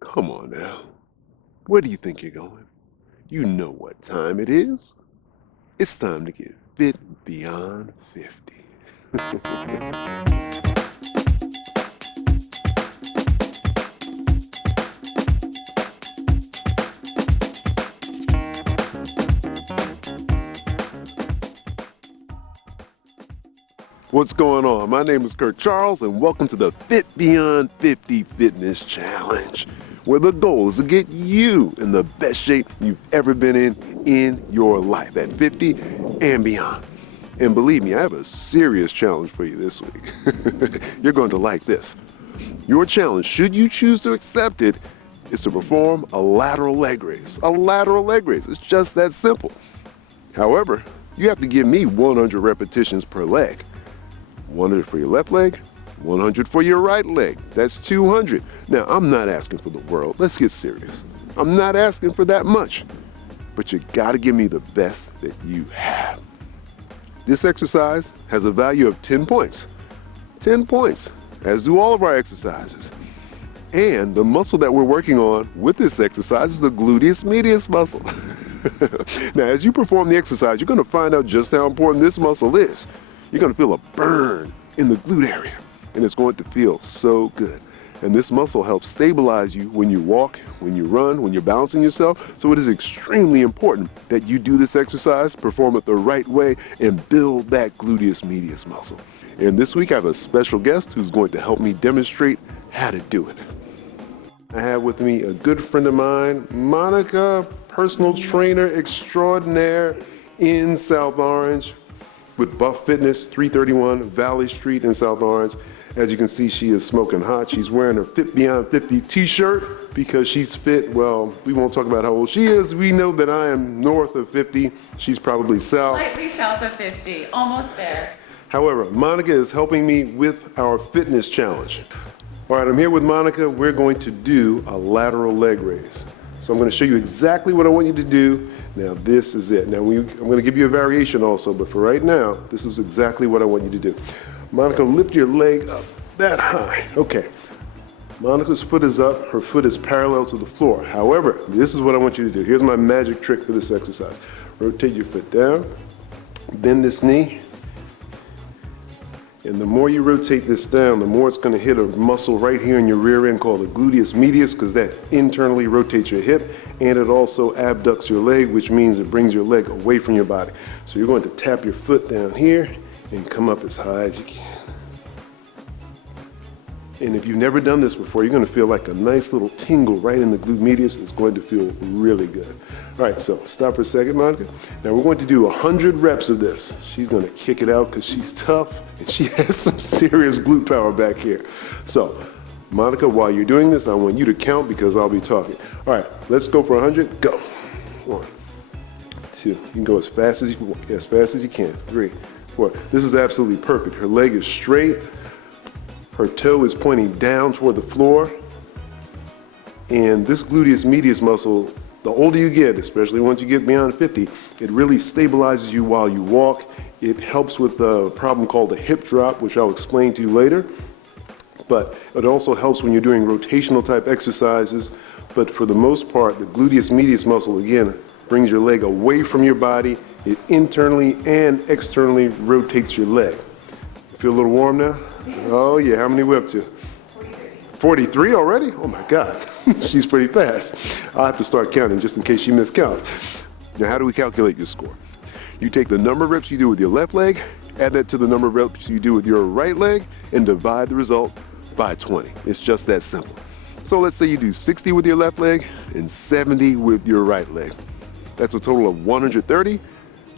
Come on now. Where do you think you're going? You know what time it is. It's time to get fit beyond 50. What's going on? My name is Kirk Charles, and welcome to the Fit Beyond 50 Fitness Challenge, where the goal is to get you in the best shape you've ever been in your life at 50 and beyond. And believe me, I have a serious challenge for you this week. You're going to like this. Your challenge, should you choose to accept it, is to perform a lateral leg raise. A lateral leg raise. It's just that simple. However, you have to give me 100 repetitions per leg. 100 for your left leg, 100 for your right leg. That's 200. Now, I'm not asking for the world. Let's get serious. I'm not asking for that much. But you gotta give me the best that you have. This exercise has a value of 10 points. 10 points, as do all of our exercises. And the muscle that we're working on with this exercise is the gluteus medius muscle. Now, as you perform the exercise, you're gonna find out just how important this muscle is. You're gonna feel a burn in the glute area, and it's going to feel so good. And this muscle helps stabilize you when you walk, when you run, when you're balancing yourself. So it is extremely important that you do this exercise, perform it the right way, and build that gluteus medius muscle. And this week I have a special guest who's going to help me demonstrate how to do it. I have with me a good friend of mine, Monica, personal trainer extraordinaire in South Orange, with Buff Fitness, 331 Valley Street in South Orange. As you can see, she is smoking hot. She's wearing her Fit Beyond 50 t-shirt because she's fit. Well, we won't talk about how old she is. We know that I am north of 50. She's probably south. Slightly south of 50, almost there. However, Monica is helping me with our fitness challenge. All right, I'm here with Monica. We're going to do a lateral leg raise. So I'm going to show you exactly what I want you to do. Now this is it. Now I'm going to give you a variation also, but for right now, this is exactly what I want you to do. Monica, lift your leg up that high. Okay. Monica's foot is up. Her foot is parallel to the floor. However, this is what I want you to do. Here's my magic trick for this exercise. Rotate your foot down, bend this knee, and the more you rotate this down, the more it's going to hit a muscle right here in your rear end called the gluteus medius, because that internally rotates your hip, and it also abducts your leg, which means it brings your leg away from your body. So you're going to tap your foot down here and come up as high as you can. And if you've never done this before, you're going to feel like a nice little tingle right in the glute medius. It's going to feel really good. All right, so stop for a second, Monica. Now we're going to do 100 reps of this. She's going to kick it out because she's tough and she has some serious glute power back here. So, Monica, while you're doing this, I want you to count because I'll be talking. All right, let's go for 100. Go. 1, 2. You can go as fast as you can. 3, 4. This is absolutely perfect. Her leg is straight. Her toe is pointing down toward the floor. And this gluteus medius muscle, the older you get, especially once you get beyond 50, it really stabilizes you while you walk. It helps with a problem called a hip drop, which I'll explain to you later. But it also helps when you're doing rotational type exercises. But for the most part, the gluteus medius muscle, again, brings your leg away from your body. It internally and externally rotates your leg. Feel a little warm now? Oh yeah, how many we up to? 43. 43 already? Oh my God, she's pretty fast. I'll have to start counting just in case she miscounts. Now how do we calculate your score? You take the number of reps you do with your left leg, add that to the number of reps you do with your right leg, and divide the result by 20. It's just that simple. So let's say you do 60 with your left leg and 70 with your right leg. That's a total of 130.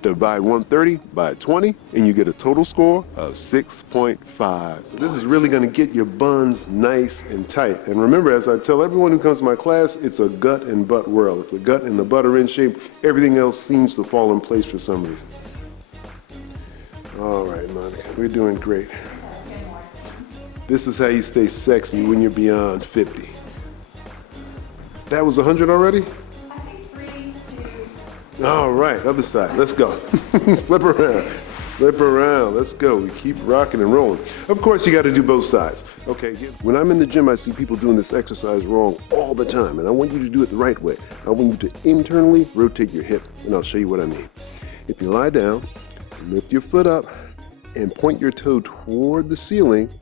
Divide 130 by 20, and you get a total score of 6.5. So this is really gonna get your buns nice and tight. And remember, as I tell everyone who comes to my class, it's a gut and butt world. If the gut and the butt are in shape, everything else seems to fall in place for some reason. All right, Monica, we're doing great. This is how you stay sexy when you're beyond 50. That was 100 already? I think 3, 2. All right, other side, let's go. Flip around. Flip around. Let's go. We keep rocking and rolling. Of course, you got to do both sides. Okay, when I'm in the gym, I see people doing this exercise wrong all the time, and I want you to do it the right way. I want you to internally rotate your hip, and I'll show you what I mean. If you lie down, lift your foot up, and point your toe toward the ceiling,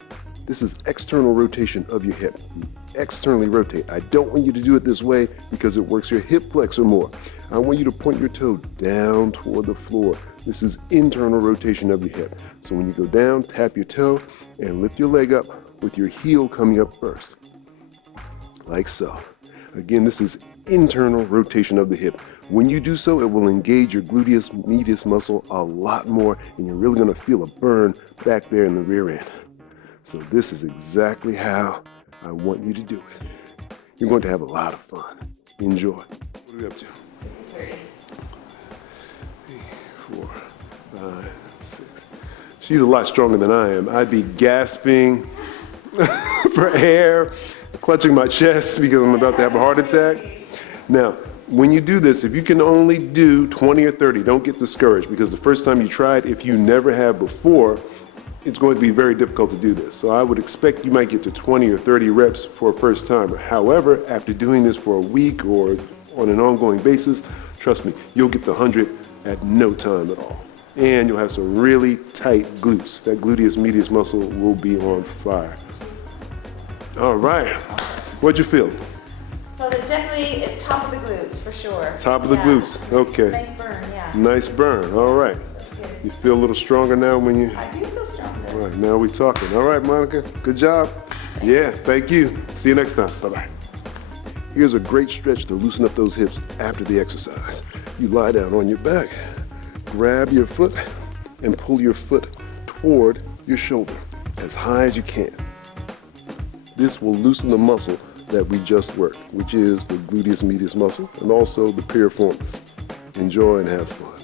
this is external rotation of your hip. You externally rotate. I don't want you to do it this way because it works your hip flexor more. I want you to point your toe down toward the floor. This is internal rotation of your hip. So when you go down, tap your toe and lift your leg up with your heel coming up first, like so. Again, this is internal rotation of the hip. When you do so, it will engage your gluteus medius muscle a lot more, and you're really gonna feel a burn back there in the rear end. So this is exactly how I want you to do it. You're going to have a lot of fun. Enjoy. What are we up to? 3. 4, 5, 6. She's a lot stronger than I am. I'd be gasping for air, clutching my chest because I'm about to have a heart attack. Now, when you do this, if you can only do 20 or 30, don't get discouraged because the first time you try it, if you never have before, it's going to be very difficult to do this. So I would expect you might get to 20 or 30 reps for a first timer. However, after doing this for a week or on an ongoing basis, trust me, you'll get to 100 at no time at all. And you'll have some really tight glutes. That gluteus medius muscle will be on fire. All right, what'd you feel? So they're definitely at top of the glutes for sure. Top of the glutes, okay. Nice burn, yeah. Nice burn, all right. You feel a little stronger now when you... I do feel stronger. All right, now we're talking. All right, Monica, good job. Yeah, thank you. See you next time. Bye-bye. Here's a great stretch to loosen up those hips after the exercise. You lie down on your back, grab your foot, and pull your foot toward your shoulder as high as you can. This will loosen the muscle that we just worked, which is the gluteus medius muscle and also the piriformis. Enjoy and have fun.